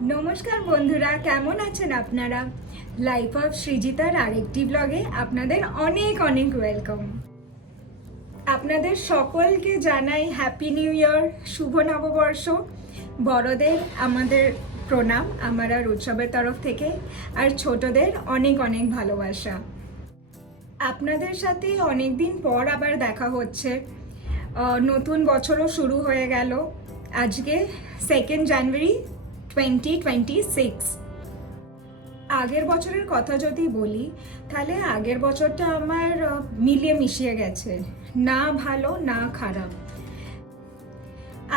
নমস্কার বন্ধুরা, কেমন আছেন আপনারা? লাইফ অফ সৃজিতার আরেকটি ব্লগে আপনাদের অনেক অনেক ওয়েলকাম। আপনাদের সকলকে জানাই হ্যাপি নিউ ইয়ার, শুভ নববর্ষ। বড়দের আমাদের প্রণাম আমার আর উৎসবের তরফ থেকে, আর ছোটদের অনেক অনেক ভালোবাসা। আপনাদের সাথে অনেক দিন পর আবার দেখা হচ্ছে। নতুন বছরও শুরু হয়ে গেল। আজকে 2 জানুয়ারি 2026। আগের বছরের কথা যদি বলি, তাহলে আগের বছরটা আমার মিলিয়ে মিশিয়ে গেছে, না ভালো না খারাপ।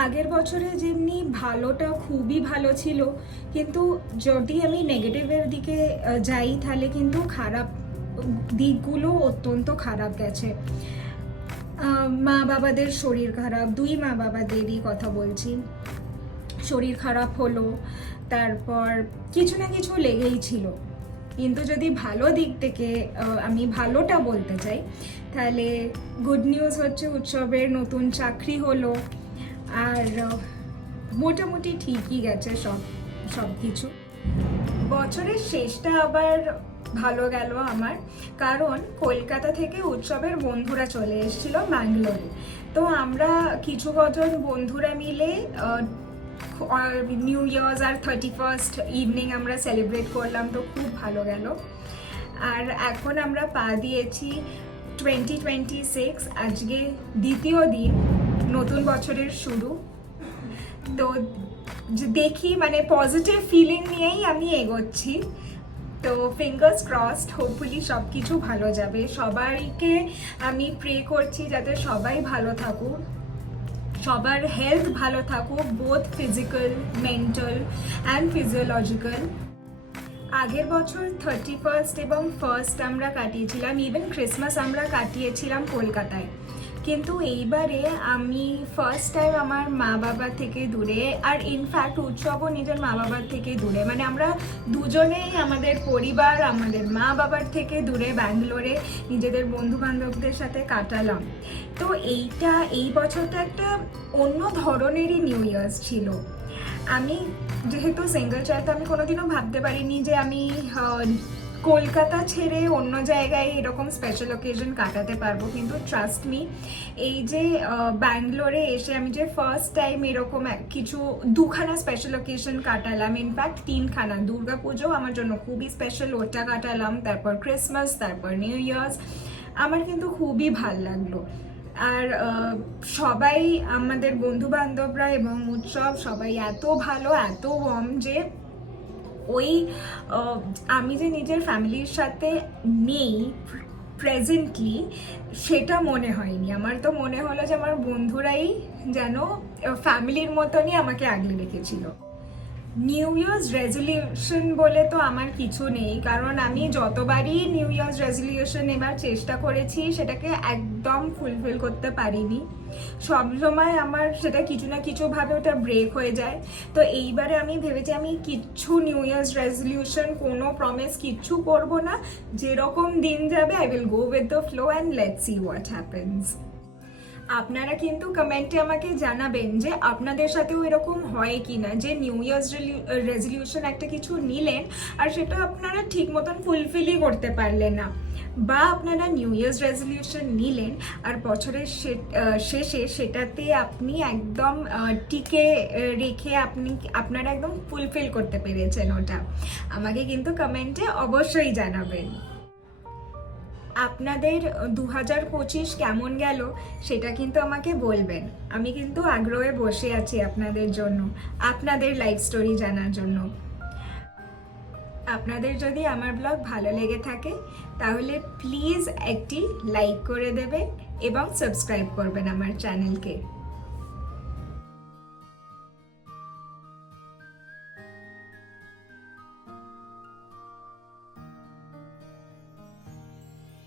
আগের বছরে যেমনি ভালোটা খুবই ভালো ছিল, কিন্তু যদি আমি নেগেটিভের দিকে যাই তাহলে কিন্তু খারাপ দিকগুলো অত্যন্ত খারাপ গেছে। মা বাবাদের শরীর খারাপ, দুই মা বাবাদেরই কথা বলছি, শরীর খারাপ হলো, তারপর কিছু না কিছু লেগেই ছিল। কিন্তু যদি ভালো দিক থেকে আমি ভালোটা বলতে চাই, তাহলে গুড নিউজ হচ্ছে উৎসবের নতুন চাকরি হলো, আর মোটামুটি ঠিকই গেছে সব কিছু। বছরের শেষটা আবার ভালো গেল আমার, কারণ কলকাতা থেকে উৎসবের বন্ধুরা চলে এসেছিল ব্যাঙ্গালোরে। তো আমরা কিছু কজন বন্ধুরা মিলে নিউ ইয়ার্স আর 31st ইভিনিং আমরা সেলিব্রেট করলাম, তো খুব ভালো গেল। আর এখন আমরা পা দিয়েছি 2026, আজকে দ্বিতীয় দিন, নতুন বছরের শুরু। তো দেখি, মানে পজিটিভ ফিলিং নিয়েই আমি এগোচ্ছি। তো ফিঙ্গার্স ক্রসড, হোপফুলি সব কিছু ভালো যাবে। সবাইকে আমি প্রে করছি যাতে সবাই ভালো থাকুক, সবার হেলথ ভালো থাকুক, both physical, mental and physiological. আগের বছর 31st এবং 1st আমরা কাটিয়েছিলাম, ইভেন ক্রিসমাস আমরা কাটিয়েছিলাম কলকাতায়। কিন্তু এইবারে আমি ফার্স্ট টাইম আমার মা বাবা থেকে দূরে, আর ইনফ্যাক্ট উৎসবও নিজের মা বাবার থেকে দূরে, মানে আমরা দুজনেই আমাদের পরিবার, আমাদের মা বাবার থেকে দূরে ব্যাঙ্গালোরে নিজেদের বন্ধু বান্ধবদের সাথে কাটালাম। তো এই বছরটা একটা অন্য ধরনেরই নিউ ইয়ার্স ছিল। আমি যেহেতু সিঙ্গেল চাইল্ড, তো আমি কোনোদিনও ভাবতে পারিনি যে আমি কলকাতা ছেড়ে অন্য জায়গায় এরকম স্পেশাল অকেশন কাটাতে পারবো। কিন্তু ট্রাস্ট মি, এই যে ব্যাঙ্গালোরে এসে আমি যে ফার্স্ট টাইম এরকম কিছু দুখানা স্পেশাল অকেশন কাটালাম, ইনফ্যাক্ট 3খানা। দুর্গাপুজো আমার জন্য খুবই স্পেশাল, ওটা কাটালাম, তারপর ক্রিসমাস, তারপর নিউ ইয়ার্স। আমার কিন্তু খুবই ভাল লাগলো। আর সবাই, আমাদের বন্ধু বান্ধবরা এবং উৎসব সবাই এত ভালো, এত ওয়ার্ম যে ওই আমি যে নিজের ফ্যামিলির সাথে নেই প্রেজেন্টলি, সেটা মনে হয়নি। আমার তো মনে হলো যে আমার বন্ধুরাই যেন ফ্যামিলির মতনই আমাকে আগলে রেখেছিল। নিউ ইয়ার্স রেজলিউশন বলে তো আমার কিছু নেই, কারণ আমি যতবারই নিউ ইয়ার্স রেজলিউশন নেবার চেষ্টা করেছি সেটাকে একদম ফুলফিল করতে পারিনি। সবসময় আমার সেটা কিছু না কিছুভাবে ওটা ব্রেক হয়ে যায়। তো এইবারে আমি ভেবেছি আমি কিচ্ছু নিউ ইয়ার্স রেজলিউশন, কোনো প্রমিস কিচ্ছু করব না। যেরকম দিন যাবে I will go with the flow and let's see what happens. আপনারা কিন্তু কমেন্টে আমাকে জানাবেন যে আপনাদের সাথেও এরকম হয় কি না, যে নিউ ইয়ার্স রেজলিউশন একটা কিছু নিলেন আর সেটা আপনারা ঠিক মতন ফুলফিলই করতে পারলেন না, বা আপনারা নিউ ইয়ার্স রেজলিউশন নিলেন আর বছরের শেষে সেটাতে আপনি একদম টিকে রেখে আপনারা একদম ফুলফিল করতে পেরেছেন ওটা। আমাকে কিন্তু কমেন্টে অবশ্যই জানাবেন। আপনাদের 2025 কেমন গেল সেটা কিন্তু আমাকে বলবেন। আমি কিন্তু আগ্রহে বসে আছি আপনাদের জন্য, আপনাদের লাইফ স্টোরি জানার জন্য। আপনাদের যদি আমার ব্লগ ভালো লেগে থাকে তাহলে প্লিজ একটি লাইক করে দেবেন এবং সাবস্ক্রাইব করবেন আমার চ্যানেলকে।